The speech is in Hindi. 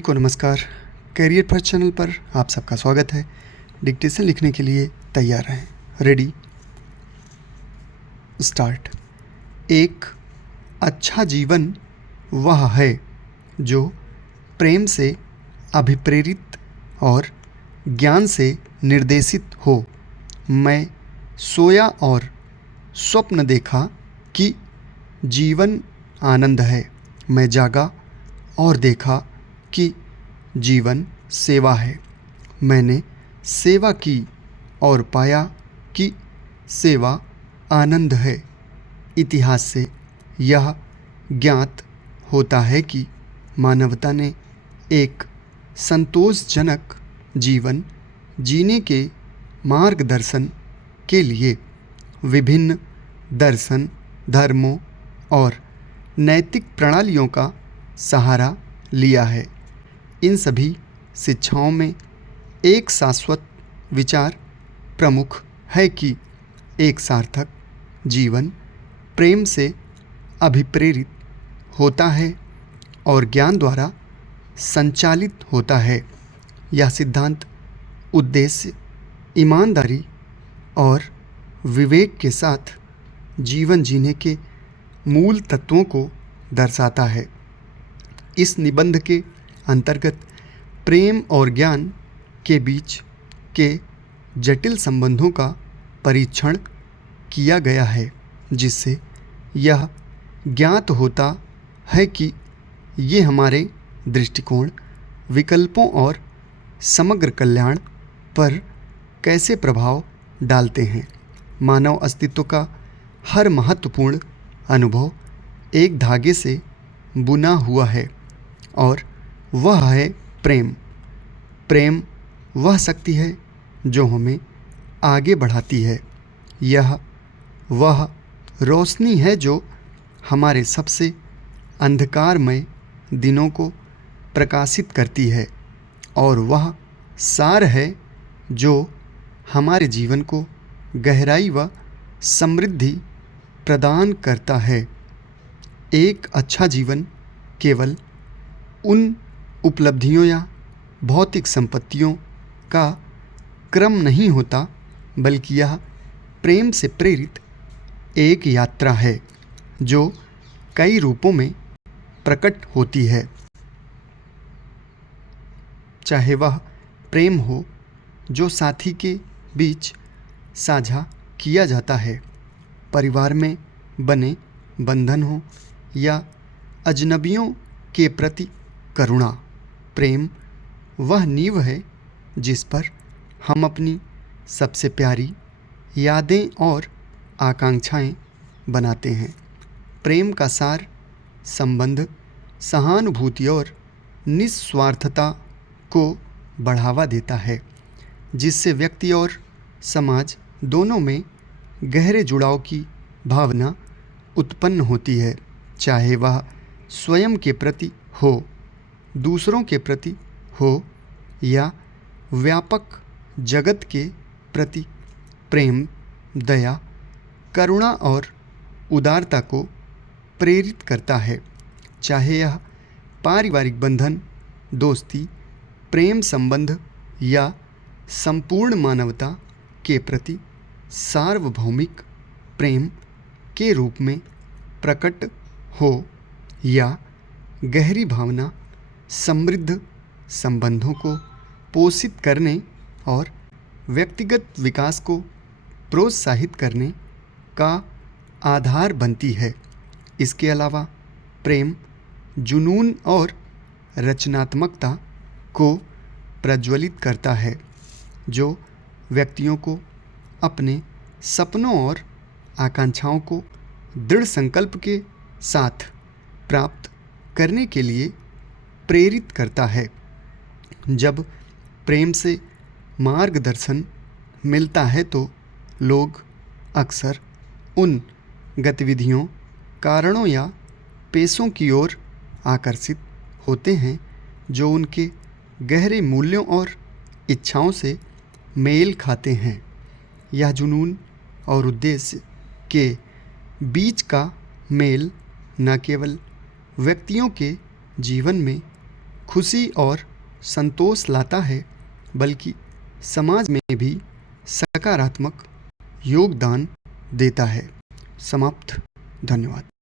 को नमस्कार। करियर फर्स्ट चैनल पर आप सबका स्वागत है। डिक्टेशन लिखने के लिए तैयार रहें। Ready start. एक अच्छा जीवन वह है जो प्रेम से अभिप्रेरित और ज्ञान से निर्देशित हो। मैं सोया और स्वप्न देखा कि जीवन आनंद है। मैं जागा और देखा कि जीवन सेवा है। मैंने सेवा की और पाया कि सेवा आनंद है। इतिहास से यह ज्ञात होता है कि मानवता ने एक संतोषजनक जीवन जीने के मार्गदर्शन के लिए विभिन्न दर्शन, धर्मों और नैतिक प्रणालियों का सहारा लिया है। इन सभी शिक्षाओं में एक शाश्वत विचार प्रमुख है कि एक सार्थक जीवन प्रेम से अभिप्रेरित होता है और ज्ञान द्वारा संचालित होता है। यह सिद्धांत उद्देश्य, ईमानदारी और विवेक के साथ जीवन जीने के मूल तत्वों को दर्शाता है। इस निबंध के अंतर्गत प्रेम और ज्ञान के बीच के जटिल संबंधों का परीक्षण किया गया है, जिससे यह ज्ञात होता है कि ये हमारे दृष्टिकोण, विकल्पों और समग्र कल्याण पर कैसे प्रभाव डालते हैं। मानव अस्तित्व का हर महत्वपूर्ण अनुभव एक धागे से बुना हुआ है और वह है प्रेम। प्रेम वह शक्ति है जो हमें आगे बढ़ाती है। यह वह रोशनी है जो हमारे सबसे अंधकारमय दिनों को प्रकाशित करती है और वह सार है जो हमारे जीवन को गहराई व समृद्धि प्रदान करता है। एक अच्छा जीवन केवल उन उपलब्धियों या भौतिक संपत्तियों का क्रम नहीं होता, बल्कि यह प्रेम से प्रेरित एक यात्रा है जो कई रूपों में प्रकट होती है। चाहे वह प्रेम हो जो साथी के बीच साझा किया जाता है, परिवार में बने बंधन हो या अजनबियों के प्रति करुणा। प्रेम वह नींव है जिस पर हम अपनी सबसे प्यारी यादें और आकांक्षाएं बनाते हैं। प्रेम का सार संबंध, सहानुभूति और निस्वार्थता को बढ़ावा देता है, जिससे व्यक्ति और समाज दोनों में गहरे जुड़ाव की भावना उत्पन्न होती है। चाहे वह स्वयं के प्रति हो, दूसरों के प्रति हो या व्यापक जगत के प्रति, प्रेम दया, करुणा और उदारता को प्रेरित करता है। चाहे यह पारिवारिक बंधन, दोस्ती, प्रेम संबंध या संपूर्ण मानवता के प्रति सार्वभौमिक प्रेम के रूप में प्रकट हो या गहरी भावना समृद्ध संबंधों को पोषित करने और व्यक्तिगत विकास को प्रोत्साहित करने का आधार बनती है। इसके अलावा प्रेम जुनून और रचनात्मकता को प्रज्वलित करता है, जो व्यक्तियों को अपने सपनों और आकांक्षाओं को दृढ़ संकल्प के साथ प्राप्त करने के लिए प्रेरित करता है। जब प्रेम से मार्गदर्शन मिलता है तो लोग अक्सर उन गतिविधियों, कारणों या पेशों की ओर आकर्षित होते हैं जो उनके गहरे मूल्यों और इच्छाओं से मेल खाते हैं। यह जुनून और उद्देश्य के बीच का मेल न केवल व्यक्तियों के जीवन में खुशी और संतोष लाता है, बल्कि समाज में भी सकारात्मक योगदान देता है। समाप्त। धन्यवाद।